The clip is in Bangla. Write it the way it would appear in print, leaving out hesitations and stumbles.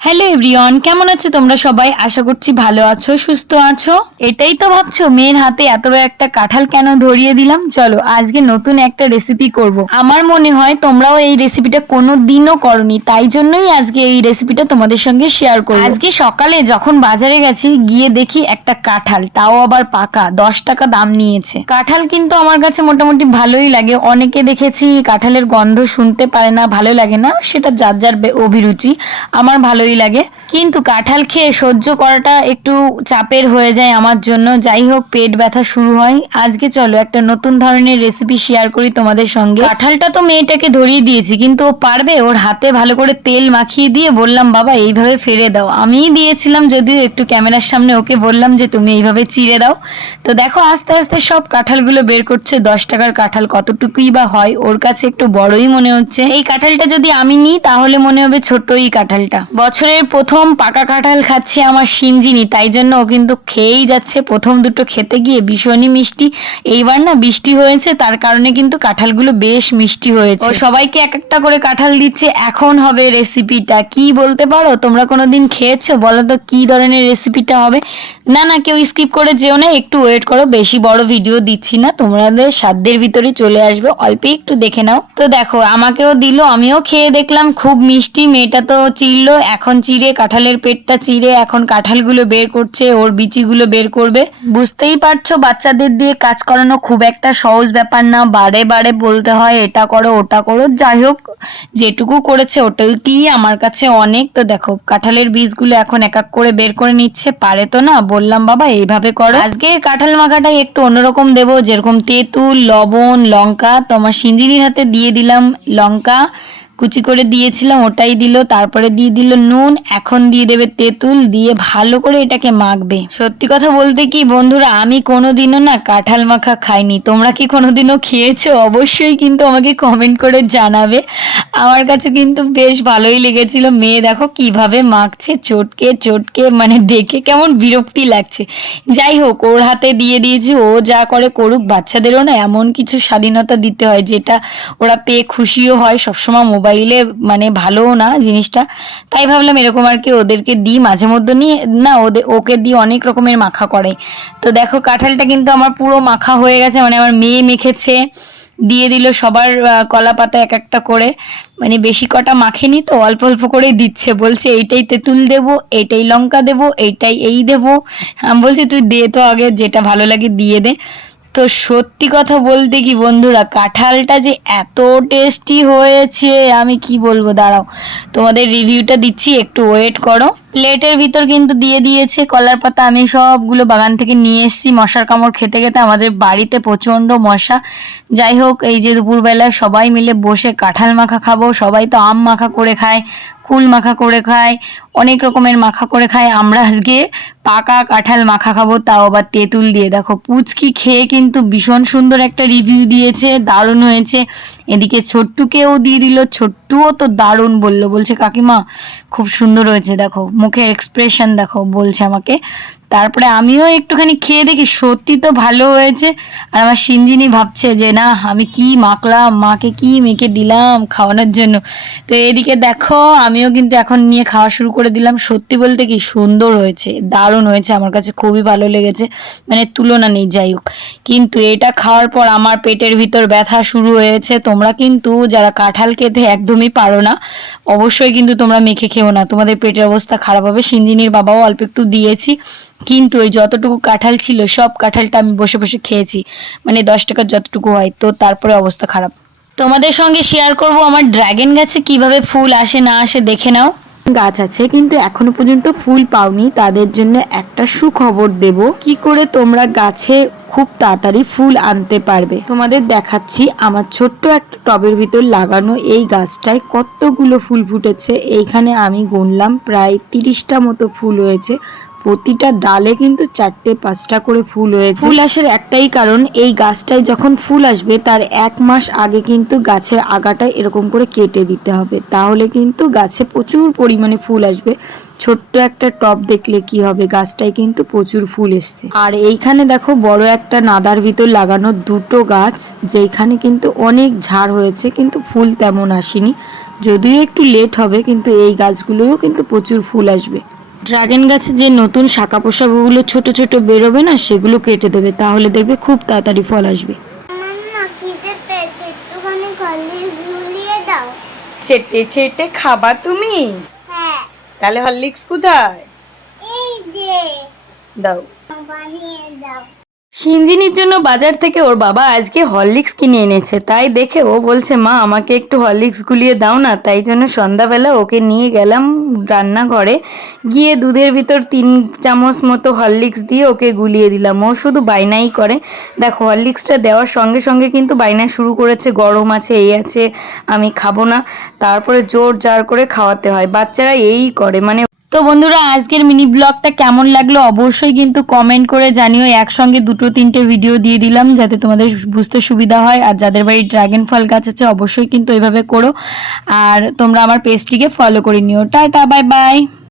হ্যালো এভরিওয়ান, কেমন আছো তোমরা সবাই? আশা করছি ভালো আছো, সুস্থ আছো। এটাই তো ভাবছো মেয়ের হাতে এত বড় একটা কাঁঠাল কেন ধরিয়ে দিলাম। চলো আজকে নতুন একটা রেসিপি করব। আমার মনে হয় তোমরাও এই রেসিপিটা কোনো দিনও করনি, তাই জন্যই আজকে এই রেসিপিটা তোমাদের সঙ্গে শেয়ার করব। আজকে সকালে যখন বাজারে গেছি গিয়ে দেখি একটা কাঁঠাল, তাও আবার পাকা, 10 টাকা দাম নিয়েছে। কাঁঠাল কিন্তু আমার কাছে মোটামুটি ভালোই লাগে। অনেকে দেখেছি কাঁঠালের গন্ধ শুনতে পারে না, ভালো লাগে না, সেটা যার যার অভিরুচি। আমার ভালোই লাগে, কিন্তু কাঁঠাল খেয়ে সহ্য করাটা একটু চাপের হয়ে যায় আমার জন্য। যাই হোক, পেট ব্যথা শুরু হয়। আজকে চলো একটা নতুন ধরনের রেসিপি শেয়ার করি তোমাদের সঙ্গে। কাঁঠালটা তো মেয়েটাকে ধরিয়ে দিয়েছি, কিন্তু ও পারবে? ওর হাতে ভালো করে তেল মাখিয়ে দিয়ে বললাম, বাবা এইভাবে ফেলে দাও। আমিই দিয়েছিলাম যদিও একটু ক্যামেরার সামনে, ওকে বললাম যে তুমি এইভাবে চিড়ে দাও। তো দেখো আস্তে আস্তে সব কাঁঠালগুলো বের করছে। 10 টাকার কাঁঠাল কতটুকুই বা হয়, ওর কাছে একটু বড়ই মনে হচ্ছে। এই কাঁঠালটা যদি আমি নিই তাহলে মনে হবে ছোটই কাঁঠালটা। বছরের প্রথম পাকা কাঁঠাল খাচ্ছে আমার সিঞ্জিনি, তাই জন্য ও কিন্তু খেয়েই যাচ্ছে। প্রথম দুটো খেতে গিয়ে ভীষণই মিষ্টি। এইবার না বৃষ্টি হয়েছে, তার কারণে কিন্তু কাঁঠালগুলো বেশ মিষ্টি হয়েছে। ও সবাইকে এক একটা করে কাঁঠাল দিচ্ছে। এখন হবে রেসিপিটা কি বলতে পারো? তোমরা কোনোদিন খেয়েছো? বলো তো কি ধরনের রেসিপিটা হবে। না না, কেউ স্কিপ করে যেও না, একটু ওয়েট করো। বেশি বড় ভিডিও দিচ্ছি না, তোমাদের সাধ্যের ভিতরেই চলে আসবে, অল্প একটু দেখে নাও। তো দেখো আমাকেও দিল, আমিও খেয়ে দেখলাম, খুব মিষ্টি। মেয়েটা তো চিড়লো, এখন চিড়ে কাঁঠালের পেটটা চিড়ে এখন কাঁঠালগুলো বের করছে, ওর বিচিগুলো বের করবে। বুঝতেই পারছো বাচ্চাদের দিয়ে কাজ করানো খুব একটা সহজ ব্যাপার না। বারে বারে বলতে হয় এটা করো ওটা করো। যাই হোক, যেটুকু করেছে ওটাই কি আমার কাছে অনেক। তো দেখো কাঁঠালের বীজগুলো এখন এক এক করে বের করে নিচ্ছে। পারে তো না, বললাম বাবা এইভাবে করো। আজকে কাঁঠাল মাখাটাই একটু অন্যরকম দেবো, যেরকম তেঁতুল, লবণ, লঙ্কা। তোমার সিঞ্জিনির হাতে দিয়ে দিলাম লঙ্কা, কুচি করে দিয়েছিলাম, ওটাই দিল। তারপরে দিয়ে দিল নুন, এখন দিয়ে দেবে তেঁতুল, দিয়ে ভালো করে এটাকে মাখবে। সত্যি কথা বলতে কি বন্ধুরা, আমি কোনোদিনও না কাঁঠাল মাখা খাইনি। তোমরা কি কোনোদিনও খেয়েছো? অবশ্যই কিন্তু আমাকে কমেন্ট করে জানাবে। আমার কাছে কিন্তু বেশ ভালোই লেগেছিল। মেয়ে দেখো কিভাবে মাখছে, চটকে চটকে, মানে দেখে কেমন বিরক্তি লাগছে। যাই হোক, ওর হাতে দিয়ে দিয়েছি, ও যা করে করুক। বাচ্চাদেরও না এমন কিছু স্বাধীনতা দিতে হয় যেটা ওরা পেয়ে খুশিও হয়। সবসময় মোবাইলে মানে ভালোও না জিনিসটা, তাই ভাবলাম এরকম আর কি ওদেরকে দিই মাঝে মধ্যে। নিয়ে না ওকে দিয়ে অনেক রকমের মাখা করে। তো দেখো কাঁঠালটা কিন্তু আমার পুরো মাখা হয়ে গেছে, মানে আমার মেয়ে মেখেছে। দিয়ে দিল সবার কলা পাতা এক একটা করে, মানে বেশি কটা মাখেনি তো, অল্প অল্প করেই দিচ্ছে। বলছে এইটাই তেঁতুল দেবো, এইটাই লঙ্কা দেবো, এইটাই এই দেবো। আমি বলছি তুই দে তো আগে, যেটা ভালো লাগে দিয়ে দে। তো সত্যি কথা বলতে কি বন্ধুরা, কাঁঠালটা যে এত টেস্টি হয়েছে আমি কি বলবো, দাঁড়াও তোমাদের রিভিউটা দিচ্ছি, একটু ওয়েট করো। প্লেটের ভিতর কিন্তু দিয়ে দিয়েছে কলার পাতা। আমি সবগুলো বাগান থেকে নিয়ে এসেছি। মশার কামড় খেতে খেতে আমাদের বাড়িতে প্রচণ্ড মশা। যাই হোক, এই যে দুপুরবেলায় সবাই মিলে বসে কাঁঠাল মাখা খাবো। সবাই তো আম মাখা করে খায়, কুল মাখা করে খায়, অনেক রকমের মাখা করে খায়। আমরা আজকে পাকা কাঁঠাল মাখা খাবো, তাও আবার তেঁতুল দিয়ে। দেখো পুচকি খেয়ে কিন্তু ভীষণ সুন্দর একটা রিভিউ দিয়েছে, দারুণ হয়েছে। এদিকে ছোট্টুকেও দিয়ে দিল, ছোট্টুও তো দারুণ বললো, বলছে কাকিমা খুব সুন্দর হয়েছে। দেখো মুখে এক্সপ্রেশন দেখো, বলছে আমাকে। তারপরে আমিও একটুখানি খেয়ে দেখি, সত্যি তো ভালো হয়েছে। আর আমার সিঞ্জিনি ভাবছে যে না আমি কি মাখলাম, মাকে কি মেখে দিলাম খাওয়ানোর জন্য। তো এদিকে দেখো আমিও কিন্তু এখন নিয়ে খাওয়া শুরু করে দিলাম। সত্যি বলতে কি সুন্দর হয়েছে, দারুণ হয়েছে, আমার কাছে খুবই ভালো লেগেছে, মানে তুলনা নেই। যাই হোক, কিন্তু এটা খাওয়ার পর আমার পেটের ভিতর ব্যথা শুরু হয়েছে। তোমরা কিন্তু যারা কাঁঠাল খেতে একদমই পারো না, অবশ্যই কিন্তু তোমরা মেখে খেও না, তোমাদের পেটের অবস্থা খারাপ হবে। সিঞ্জিনির বাবাও অল্প একটু দিয়েছি, কিন্তু ওই যতটুকু কাঁঠাল ছিল সব কাঁঠালটা আমি বসে বসে খেয়েছি, মানে 10 টাকার যতটুকু হয়। তো তারপরে অবস্থা খারাপ। তোমাদের সঙ্গে শেয়ার করব আমার ড্রাগন গাছে কিভাবে ফুল আসে না আসে, দেখে নাও। গাছ আছে কিন্তু এখনো পর্যন্ত ফুল পাওনি, তাদের জন্য একটা সুখবর দেব, কি করে তোমরা গাছে খুব তাড়াতাড়ি ফুল আনতে পারবে। তোমাদের দেখাচ্ছি আমার ছোট্ট একটা টবের ভিতর লাগানো এই গাছটায় কতগুলো ফুল ফুটেছে। এইখানে আমি গুনলাম প্রায় 30টা মতো ফুল হয়েছে। প্রতিটা ডালে কিন্তু 4-5টা করে ফুল হয়েছে। ফুল আসার একটাই কারণ, এই গাছটায় যখন ফুল আসবে তার 1 মাস আগে কিন্তু গাছের আগাটা এরকম করে কেটে দিতে হবে, তাহলে কিন্তু গাছে প্রচুর পরিমাণে ফুল আসবে। ছোট্ট একটা টব দেখলে কি হবে, গাছটায় কিন্তু প্রচুর ফুল এসছে। আর এইখানে দেখো বড় একটা নাদার ভিতর লাগানো দুটো গাছ, যেখানে কিন্তু অনেক ঝাড় হয়েছে কিন্তু ফুল তেমন আসেনি। যদিও একটু লেট হবে, কিন্তু এই গাছগুলোও কিন্তু প্রচুর ফুল আসবে। ড্রাগন গাছে যে নতুন শাখা পোশাকগুলো ছোট ছোট বেরোবে না, সেগুলো কেটে দেবে, তাহলে দেখবে খুব তাড়াতাড়ি ফল আসবে। চেটে চেটে খাবা তুমি? হ্যাঁ। তাহলে হরলিক্স কোথায়? এই যে দাও। বানিয়ে দাও। সিঞ্জিনির জন্য বাজার থেকে ওর বাবা আজকে হরলিক্স কিনে এনেছে, তাই দেখে ও বলছে মা আমাকে একটু হরলিক্স গুলিয়ে দাও না। তাই জন্য সন্ধ্যাবেলা ওকে নিয়ে গেলাম রান্নাঘরে, গিয়ে দুধের ভিতর 3 চামচ মতো হরলিক্স দিয়ে ওকে গুলিয়ে দিলাম। ও শুধু বায়নাই করে। দেখো হরলিক্সটা দেওয়ার সঙ্গে সঙ্গে কিন্তু বায়না শুরু করেছে, গরম আছে, এই আছে, আমি খাবো না। তারপরে জোর জার করে খাওয়াতে হয়, বাচ্চারা এই করে মানে। তো বন্ধুরা, আজকের মিনি ব্লগটা কেমন লাগলো অবশ্যই কিন্তু কমেন্ট করে জানিও। একসঙ্গে 2-3টে ভিডিও দিয়ে দিলাম যাতে তোমাদের বুঝতে সুবিধা হয়। আর যাদের বাড়ি ড্রাগন ফল গাছ আছে অবশ্যই কিন্তু এইভাবে করো। আর তোমরা আমার পেজটিকে ফলো করে নিও। Tata, bye bye.